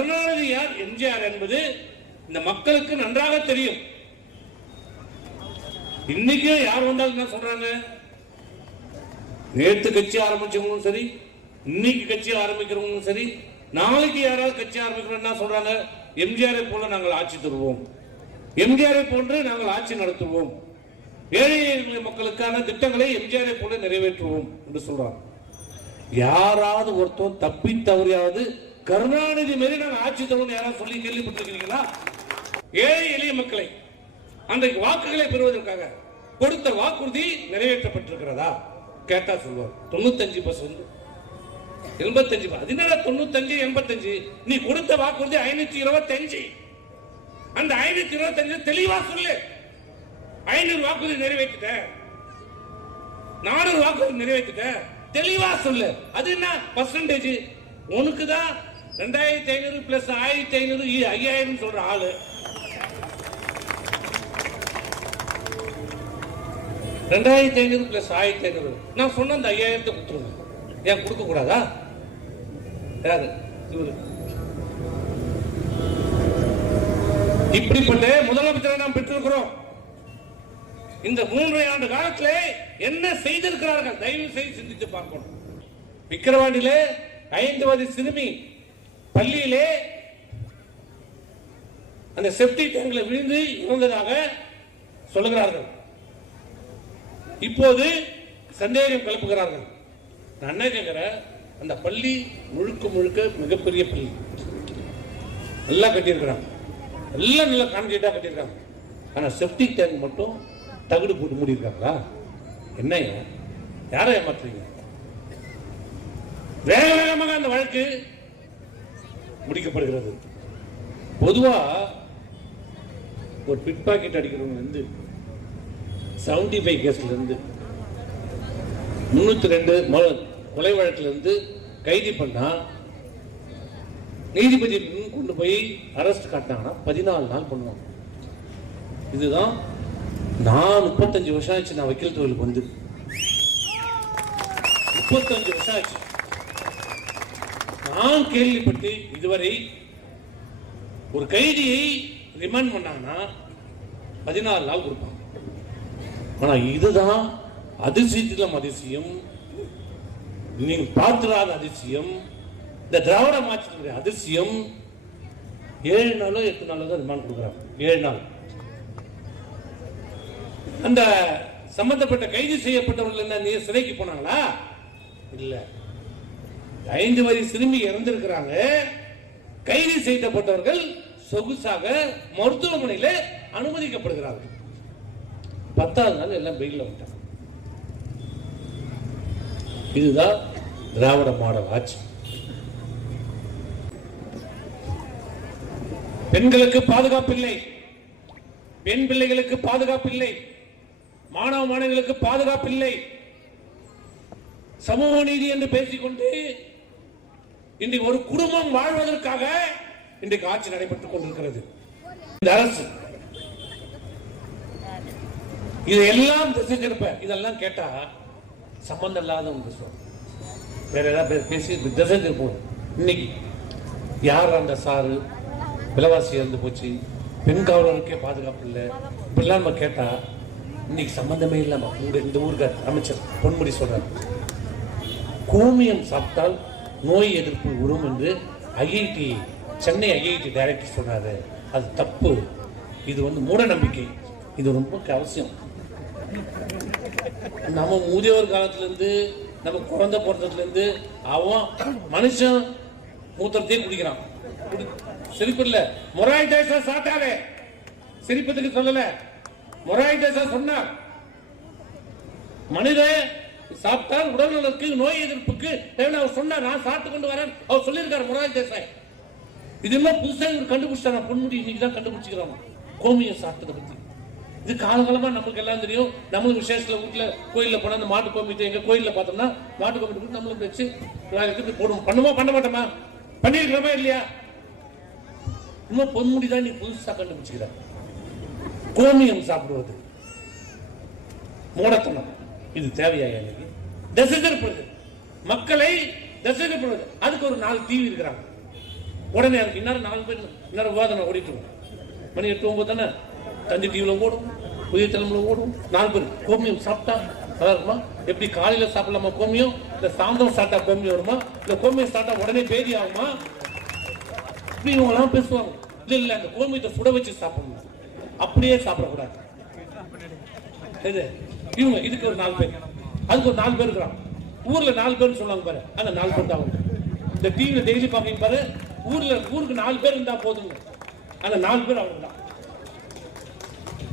கருணாநிதி யார் எம்ஜிஆர் என்பது இந்த மக்களுக்கு நன்றாக தெரியும். இன்னைக்கு யார் வந்தாலும் என்ன சொல்றாங்க? நேற்று கட்சி ஆரம்பிச்சவங்களும் சரி இன்னைக்கு கட்சி ஆரம்பிக்கிறவங்களும் சரி நாளைக்கு யாராவது கட்சி ஆரம்பிக்கிறோம் என்ன சொல்றாங்க? எம்ஜிஆரை போல நாங்கள் ஆட்சி தருவோம். எம்ஜிஆரை போன்று நாங்கள் ஆட்சி நடத்துவோம். ஏழை மக்களுக்கான திட்டங்களை எம்ஜிஆரை போல நிறைவேற்றுவோம் என்று சொல்றாங்க. யாராவது ஒருத்தர் தப்பி தவறியாவது கருணாநிதி மாரி நாங்கள் ஆட்சி தருவோம் யாராவது சொல்லி கேள்விப்பட்டிருக்கிறீங்களா ஏழை எளிய மக்களை அன்றைக்கு வாக்குகளை பெறுவதற்காக கொடுத்த வாக்குறுதி நிறைவேற்றப்பட்டிருக்கிறதா? கேட்டா சொல்வார் தொண்ணூத்தஞ்சு பர்சன்ட் எண்பத்தஞ்சு அதனால தொண்ணூத்தஞ்சு எண்பத்தஞ்சு? நீ கொடுத்த வாக்குறுதி ஐநூத்தி இருபத்தஞ்சு. அந்த ஐநூத்தி இருபத்தஞ்சு தெளிவா சொல்லு. ஐநூறு வாக்குறுதி நிறைவேற்றிட்ட. நானூறு வாக்குறுதி நிறைவேற்றிட்ட. தெளிவா சொல்லு. அது என்ன பர்சன்டேஜ் உனக்கு தான் ரெண்டாயிரத்தி ஐநூறு பிளஸ் ஆயிரத்தி ஐநூறு ஐயாயிரம் சொல்ற ஆளு. ரெண்டாயிரத்தி ஐநூறு பிளஸ் ஆயிரத்தி ஐநூறு. நான் சொன்ன அந்த ஐயாயிரத்தை கொடுத்துருங்க. ஏன் கொடுக்க கூடாதா? யாரு? இவரு. இப்படிப்பட்ட முதலமைச்சரை நாம் பெற்றிருக்கிறோம். இந்த மூன்றரை ஆண்டு காலத்தில் என்ன செய்திருக்கிறார்கள்? தயவு செய்து சிந்தித்து பார்க்கணும். விக்கிரவாண்டியிலே ஐந்து வயது சிறுமி பள்ளியிலே அந்த செப்டி டேங்கில் விழுந்து இறந்ததாக சொல்லுகிறார்கள். இப்போது சந்தேகம் கிளப்புகிறார்கள். நான் என்ன கேட்கிறேன்? அந்த பள்ளி முழுக்க முழுக்க மிகப்பெரிய பள்ளி. நல்லா கட்டியிருக்கிறாங்க. எல்லாம் நல்லா கான்கிரீட்டாக கட்டியிருக்காங்க. ஆனா செப்டி டேங்க் மட்டும் தகுடு போட்டு மூடியிருக்காங்களா? என்னய்யா யாரை ஏமாத்துறீங்க? வேக வேகமாக அந்த வழக்கு முடிக்கப்படுகிறது. பொதுவா ஒரு பிட் பாக்கெட் அடிக்கிறவங்க வந்து செவன்டி ஃபைவ் கேஸ்ல இருந்து முன்னூத்தி ரெண்டு கொலை வழக்குல இருந்து கைது பண்ணா நீதிபதி கொண்டு போய் அரெஸ்ட் காட்டினாங்கன்னா பதினாலு நாள் பண்ணுவாங்க. இதுதான் நான் முப்பத்தஞ்சு வருஷம் ஆச்சு நான் வக்கீல் தொழிலுக்கு வந்து. முப்பத்தஞ்சு வருஷம் ஆச்சு. நான் கேள்விப்பட்டு இதுவரை ஒரு கைதியை ரிமாண்ட் பண்ணாங்கன்னா பதினாறு நாள் கொடுப்பாங்க. ஆனால் இதுதான் அதிசயத்திலும் அதிசயம். நீங்க பார்த்துடாத அதிசயம். இந்த திராவிட மாற்றத்தினுடைய அதிசயம். ஏழு நாளோ எட்டு நாளோ தான் ரிமாண்ட் கொடுக்குறாங்க. ஏழு நாள். அந்த சம்பந்தப்பட்ட கைது செய்யப்பட்டவர்கள் என்ன நீ சிறைக்கு போனாங்களா? இல்லை. ஐந்து வயது சிறுமி இறந்திருக்கிறாங்க. கைது செய்யப்பட்டவர்கள் சொகுசாக மருத்துவமனையில் அனுமதிக்கப்படுகிறார்கள். பத்தாவது நாள் எல்லாம் வெயில்ல விட்டாங்க இதுதான் திராவிட மாடல் ஆட்சி. பெண்களுக்கு பாதுகாப்பு இல்லை. பெண் பிள்ளைகளுக்கு பாதுகாப்பு இல்லை. மாணவ மாணவிகளுக்கு பாதுகாப்பு இல்லை. சமூக நீதி என்று பேசிக்கொண்டு இன்றைக்கு ஒரு குடும்பம் வாழ்வதற்காக இன்றைக்கு ஆட்சி நடைபெற்றுக் கொண்டிருக்கிறது. இந்த அரசு. இதெல்லாம் செஞ்சிருப்ப இதெல்லாம் கேட்டா சம்பந்தம் இல்லாத ஒன்று சொல். வேற ஏதாவது பே- பேசி இப்படி திசை திருப்போம் இன்னைக்கு யார் அந்த சாரு? விலைவாசி இறந்து போச்சு. பெண் காவலருக்கே பாதுகாப்பு இல்லை. இப்படிலாம் நம்ம கேட்டா இன்னைக்கு சம்பந்தமே இல்லாம உங்க இந்த ஊருக்கு அமைச்சர் பொன்முடி சொல்றாரு. கோமியம் சாப்பிட்டால் நோய் எதிர்ப்பு வரும் என்று ஐஐடி சென்னை ஐஐடி டைரக்டர் சொன்னார். அது தப்பு. இது வந்து மூட நம்பிக்கை இது ரொம்ப அவசியம் நம்ம முதியோர் காலத்துல இருந்து நம்ம குழந்தை பிறந்ததுல இருந்து அவன் மனுஷன் மூத்தத்தையே குடிக்கிறான். சிரிப்பு இல்லை மொராய் தேசா சாட்டாரே சிரிப்பதுக்கு சொல்லல. மொராய் தேசா சொன்னார். மனித சாப்பிட்டால் உடல் நலத்துக்கு நோய் எதிர்ப்புக்கு தேவையான அவர் சொன்னார் நான் சாப்பிட்டு கொண்டு வரேன். அவர் சொல்லியிருக்காரு மொராய் தேசாய். இதெல்லாம் புதுசாக இவர் கண்டுபிடிச்சாங்க பொன்முடி இன்னைக்கு தான் கண்டுபிடிச்சிக்கிறாங்க கோமியம் சாப்பிட்டதை பத்தி. இது காலகாலமாக நமக்கு எல்லாம் தெரியும். நம்மளுக்கு விசேஷத்துல வீட்டில் கோயிலில் போனால் அந்த மாட்டு கோமிட்டு எங்க கோயிலில் பார்த்தோம்னா மாட்டு கோமிட்டு போட்டு நம்மளும் வச்சு விநாயகருக்கு போடுவோம். பண்ணுமா பண்ண மாட்டோமா? பண்ணியிருக்கிறோமா இல்லையா? இன்னும் பொன்முடி தான் நீ புதுசா கண்டுபிடிச்சிக்கிற கோமியம் சாப்பிடுவது. மூடத்தனம். இது தேவையா எனக்கு திசை திருப்புறது மக்களை திசை திருப்புறது அதுக்கு ஒரு நாலு டிவி இருக்கிறாங்க. உடனே எனக்கு இன்னொரு நாலு பேர் இன்னொரு விவாதம் ஓடிட்டு இருக்கும். மணி எட்டு ஒன்பது தானே? தந்தி டிவியில் ஓடும் புதிய தலைமுறை ஓடும். நாலு பேர் கோமியம் சாப்பிட்டா நல்லா இருக்குமா? எப்படி காலையில் சாப்பிடலாமா கோமியம்? இந்த சாயந்தரம் சாப்பிட்டா கோமியம் வருமா? இந்த கோமியம் சாப்பிட்டா உடனே பேதி ஆகுமா? இப்படி இவங்கெல்லாம் பேசுவாங்க. இல்லை இல்லை அந்த கோமியத்தை சுட வச்சு சாப்பிடணும். அப்படியே சாப்பிடக்கூடாது. இது இவங்க இதுக்கு ஒரு நாலு பேர். அதுக்கு ஒரு நாலு பேர் இருக்கிறான் ஊர்ல நாலு பேர் சொன்னாங்க பாரு. அந்த நாலு பேர் தான் இந்த டிவியில் டெய்லி பாப்பீங்க பாரு. ஊர்ல ஊருக்கு நாலு பேர் இருந்தா போதுங்க. அந்த நாலு பேர் அவங்க தான்